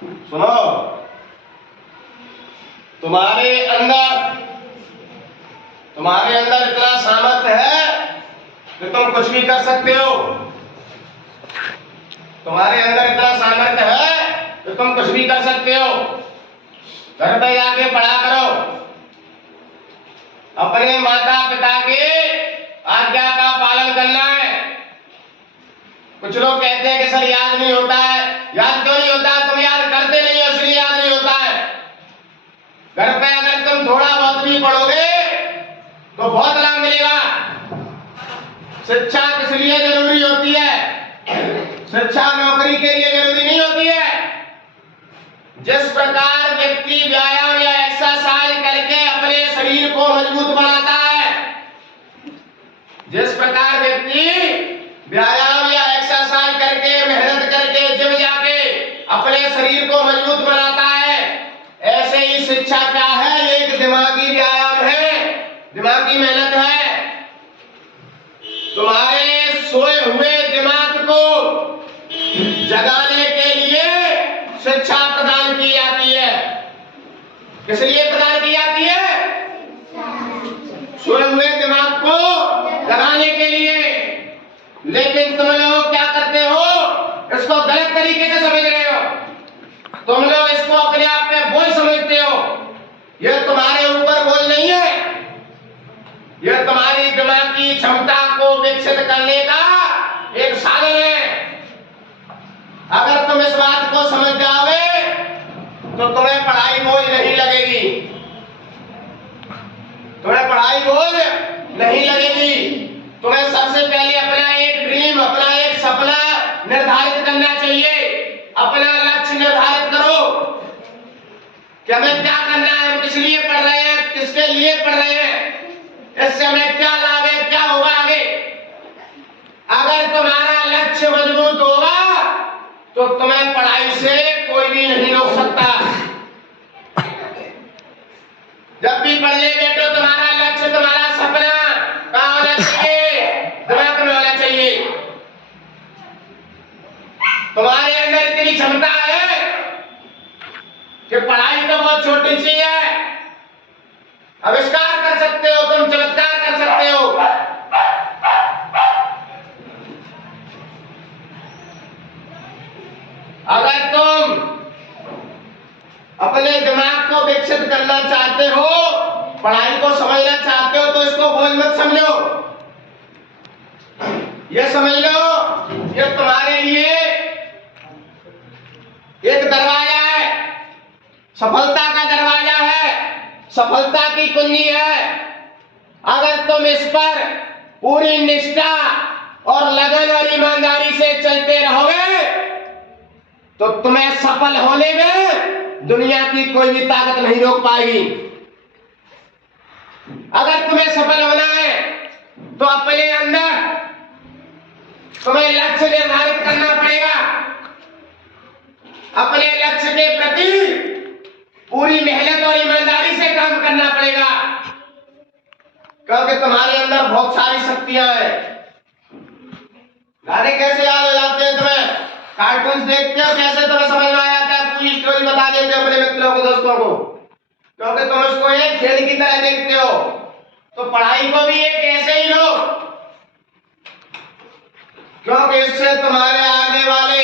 सुनो, तुम्हारे अंदर इतना सामर्थ्य है कि तुम कुछ भी कर सकते हो। तुम्हारे अंदर इतना सामर्थ्य है कि तुम कुछ भी कर सकते हो। घर पे जाके पढ़ा करो, अपने माता पिता के आज्ञा का पालन करना है। कुछ लोग कहते हैं कि सर याद नहीं होता है। याद क्यों नहीं होता? तुम याद करते नहीं हो, इसलिए याद नहीं होता है। घर पे अगर तुम थोड़ा बहुत भी पढ़ोगे तो बहुत लाभ मिलेगा। शिक्षा किस लिए जरूरी होती है? शिक्षा नौकरी के लिए जरूरी नहीं होती है। जिस प्रकार व्यक्ति व्यायाम या एक्सरसाइज करके अपने शरीर को मजबूत बनाता है, जिस प्रकार व्यक्ति व्यायाम या एक्सरसाइज करके मेहनत करके जिम जाके अपने शरीर को मजबूत बनाता है, ऐसे ही शिक्षा क्या है? एक दिमागी व्यायाम है, दिमागी मेहनत है। तुम्हारे सोए हुए दिमाग को जगाने के लिए शिक्षा प्रदान की जाती है। किस लिए प्रदान की जाती है? सोए हुए दिमाग को जगाने के लिए। लेकिन तुम लोग क्या करते हो? इसको गलत तरीके से समझ रहे हो। तुम लोग इसको अपने आप पे बोझ समझते हो। यह तुम्हारे ऊपर बोझ नहीं है, यह तुम्हारी दिमाग की क्षमता को विकसित करने का एक साधन है। अगर तुम इस बात को समझ जाओगे तो तुम्हें पढ़ाई बोझ नहीं लगेगी, तुम्हें पढ़ाई बोझ नहीं लगेगी। तुम्हें सबसे पहले अपना एक ड्रीम, अपना एक सपना निर्धारित करना चाहिए। अपना लक्ष्य निर्धारित करो कि हमें क्या करना है, हम किस लिए पढ़ रहे हैं, किसके लिए पढ़ रहे हैं, इससे हमें क्या लाभ है, क्या होगा आगे। अगर तुम्हारा लक्ष्य मजबूत होगा तो तुम्हें पढ़ाई से कोई भी नहीं रोक सकता। जब भी पढ़ने बैठो तुम्हारा लक्ष्य, तुम्हारा सपना कहाँ होना चाहिए? दिमाग में होना चाहिए। तुम्हारे अंदर इतनी क्षमता है कि पढ़ाई तो बहुत छोटी चीज है, आविष्कार कर सकते हो, तुम चमत्कार कर सकते हो। अगर तुम अपने दिमाग को विकसित करना चाहते हो, पढ़ाई को समझना चाहते हो, तो इसको बोझ मत समझो। यह समझ लो, यह तुम्हारे लिए एक दरवाजा है, सफलता का दरवाजा है, सफलता की कुंजी है। अगर तुम इस पर पूरी निष्ठा और लगन और ईमानदारी से चलते रहोगे तो तुम्हें सफल होने में दुनिया की कोई भी ताकत नहीं रोक पाएगी। अगर तुम्हें सफल होना है तो अपने अंदर तुम्हें लक्ष्य निर्धारित करना पड़ेगा। अपने लक्ष्य के प्रति पूरी मेहनत और ईमानदारी से काम करना पड़ेगा, क्योंकि तुम्हारे अंदर बहुत सारी शक्तियां हैं। गाने कैसे याद हो जाते हैं तुम्हें? कार्टून्स देखते हो, कैसे तुम्हें समझ में आ जाता है, पूरी स्टोरी बता देते हो अपने मित्रों को, दोस्तों को, क्योंकि तुम उसको एक खेल की तरह देखते हो। तो पढ़ाई को भी एक ऐसे ही लो, क्योंकि इससे तुम्हारे आने वाले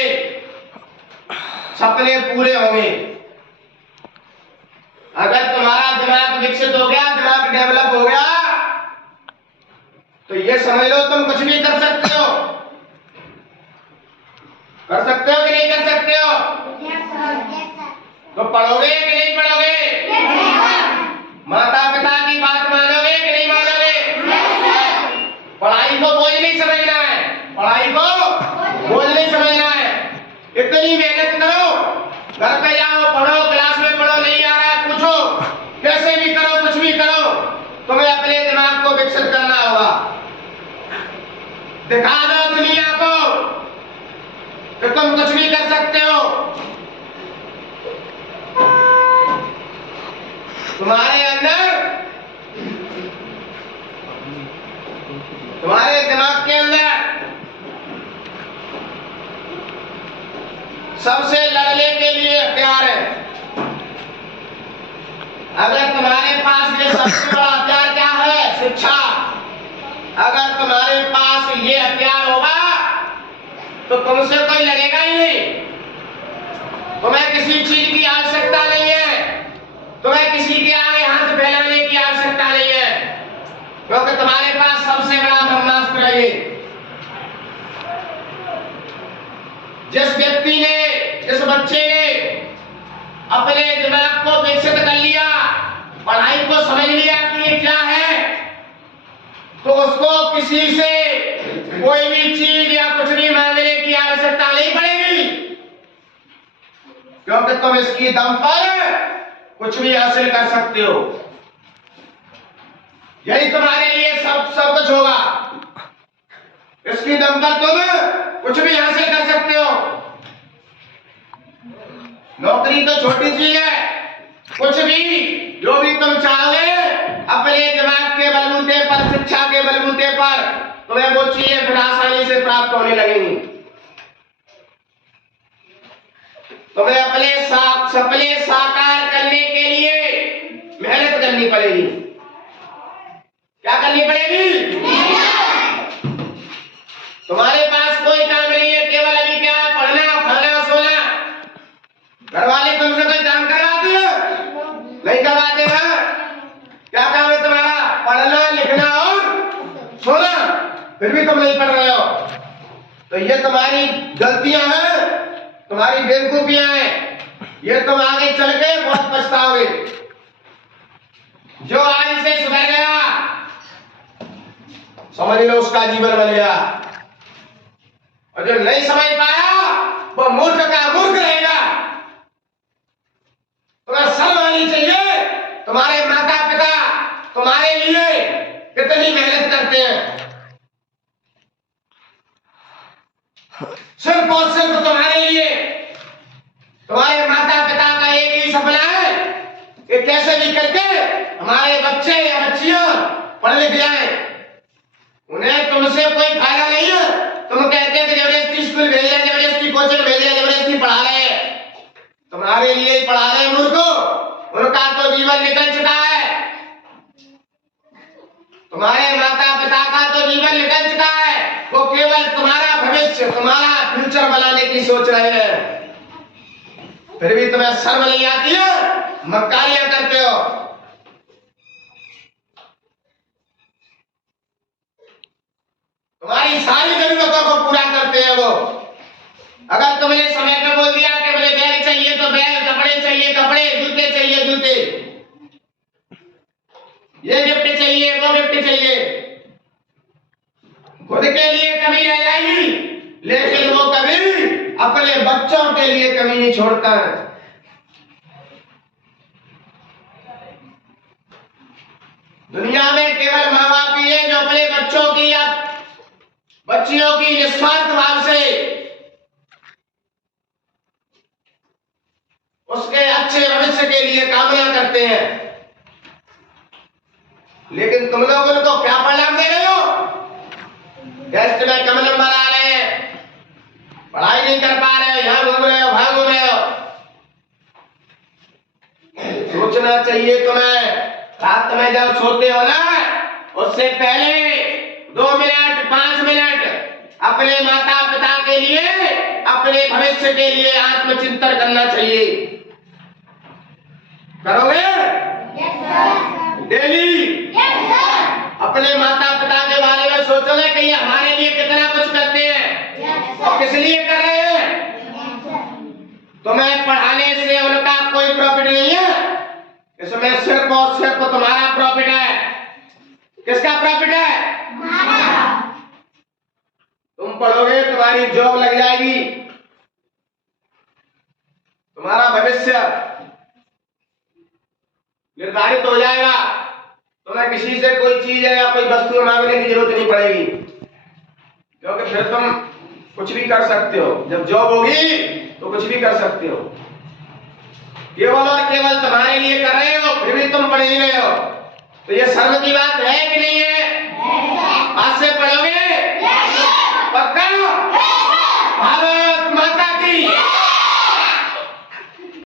सपने पूरे होंगे। अगर तुम्हारा दिमाग विकसित हो गया, दिमाग डेवलप हो गया, तो ये समझ लो तुम कुछ भी कर सकते हो। कर सकते हो कि नहीं कर सकते हो? तो पढ़ोगे कि नहीं पढ़ोगे? माता पिता की बात मानोगे कि नहीं मानोगे? पढ़ाई को बोझ नहीं समझना है, पढ़ाई को बोझ नहीं समझना है। इतनी मेहनत करो, घर पे जाओ, पढ़ो, क्लास में पढ़ो, नहीं आ रहा है पूछो, कैसे भी करो, कुछ भी करो, तुम्हें अपने दिमाग को विकसित करना होगा। दिखा दो दुनिया को कि तुम कुछ भी कर सकते हो। तुम्हारे अंदर, तुम्हारे दिमाग के अंदर सबसे लड़ने के लिए हथियार अगर तुम्हारे पास ये सबसे बड़ा हथियार क्या है? शिक्षा। अगर तुम्हारे पास ये हथियार होगा तो तुमसे कोई लड़ेगा ही नहीं। तुम्हें किसी चीज की आवश्यकता नहीं है, तुम्हें किसी के आगे हाथ फैलाने की आवश्यकता नहीं है, क्योंकि तुम्हारे पास सबसे बड़ा ब्रह्मास्त्र है ये। जिस व्यक्ति ने, जिस बच्चे ने अपने दिमाग को विकसित कर लिया, पढ़ाई को समझ लिया कि ये क्या है, तो उसको किसी से कोई भी चीज या कुछ भी मांगने की आवश्यकता नहीं पड़ेगी, क्योंकि तुम इसकी दम पर कुछ भी हासिल कर सकते हो। यही तुम्हारे लिए सब कुछ होगा। इसकी दम पर तुम कुछ भी हासिल कर सकते हो। नौकरी तो छोटी चीज है, कुछ भी जो भी तुम चाहोगे अपने दिमाग के बलबूते पर, शिक्षा के बलबूते पर, तुम्हें वो चीजें फिर आसानी से प्राप्त होने लगेंगी। तुम्हें अपने सपने साकार करने के लिए मेहनत करनी पड़ेगी। क्या करनी पड़ेगी? तुम्हारे पास कोई काम नहीं है, केवल अभी क्या पढ़ना, खाना, सोना। घर वाले तुमसे कोई काम करवाते हो? नहीं करवाते ना। क्या काम है तुम्हारा? पढ़ना, लिखना और सोना। फिर भी तुम नहीं पढ़ रहे हो, तो ये तुम्हारी गलतियां हैं, तुम्हारी बेवकूफियां हैं। ये तुम आगे चल के बहुत पछताओगे। जो आज से सुधर गया, समझ लो उसका जीवन बन गया, और जो नहीं समझ पाया वो मूर्ख का मूर्ख रहेगा। तुम्हें शर्म आनी चाहिए। तुम्हारे माता पिता तुम्हारे लिए कितनी मेहनत करते हैं, सिर्फ और सिर्फ तुम्हारे लिए। तुम्हारे माता पिता का एक ही सपना है कि कैसे भी करके हमारे बच्चे या बच्चियां पढ़ लिख जाएं। उन्हें तुमसे कोई फायदा नहीं है। तुम कहते हैं कि जबरदस्ती स्कूल भेज रहे हैं, जबरदस्ती कोचिंग भेज रहे हैं, जबरदस्ती पढ़ा रहे हैं। तुम्हारे लिए ही पढ़ा रहे हैं मूर्खों। उनका तो जीवन निकल चुका है। तुम्हारे माता पिता का तो जीवन निकल चुका है। वो केवल तुम्हारा भविष्य, तुम्हारा फ्यूचर बनाने की सोच रहे हैं। फिर भी तुम्हें शर्म नहीं आती है, मक्कारियां करते हो। तुम्हारी सारी जरूरतों को पूरा करते हैं वो। अगर तुमने समय पे बोल दिया कि मुझे बैग चाहिए तो बैग, कपड़े चाहिए कपड़े, जूते चाहिए जूते, ये गिफ्ट चाहिए वो गिफ्ट चाहिए, खुद के लिए कमी रह जाएगी, लेकिन वो कभी अपने बच्चों के लिए कमी नहीं छोड़ता है। दुनिया में केवल माँ बाप ही है जो अपने बच्चों की या बच्चियों की निस्वार्थ भाव से उसके अच्छे भविष्य के लिए कामना करते हैं। लेकिन तुम लोग उनको क्या परिणाम दे रहे हो? टेस्ट में कम नंबर आ रहे हैं, पढ़ाई नहीं कर पा रहे हो, यहां घूम रहे हो, वहां घूम रहे हो। सोचना चाहिए तुम्हें, रात में जब सोते हो ना, उससे पहले 2 मिनट 5 मिनट अपने माता पिता के लिए, अपने भविष्य के लिए आत्मचिंतन करना चाहिए। करोगे? डेली अपने माता पिता के बारे में सोचोगे कि ये हमारे लिए कितना कुछ करते हैं और किस लिए कर रहे हैं। तुम्हें पढ़ाने से उनका कोई प्रॉफिट नहीं है, इसमें सिर्फ और सिर्फ तुम्हारा प्रॉफिट है। किसका प्रॉफिट है? तुम पढ़ोगे, तुम्हारी जॉब लग जाएगी, तुम्हारा भविष्य निर्धारित हो जाएगा। तुम्हें किसी से कोई चीज या कोई वस्तु मांगने की जरूरत नहीं पड़ेगी, क्योंकि फिर तुम कुछ भी कर सकते हो। जब जॉब होगी तो कुछ भी कर सकते हो। केवल और केवल तुम्हारे लिए कर रहे हो, फिर भी तुम पढ़ ही रहे हो, तो ये शर्म की बात है कि नहीं है? आज से पढ़ोगे? पक्का? भारत माता की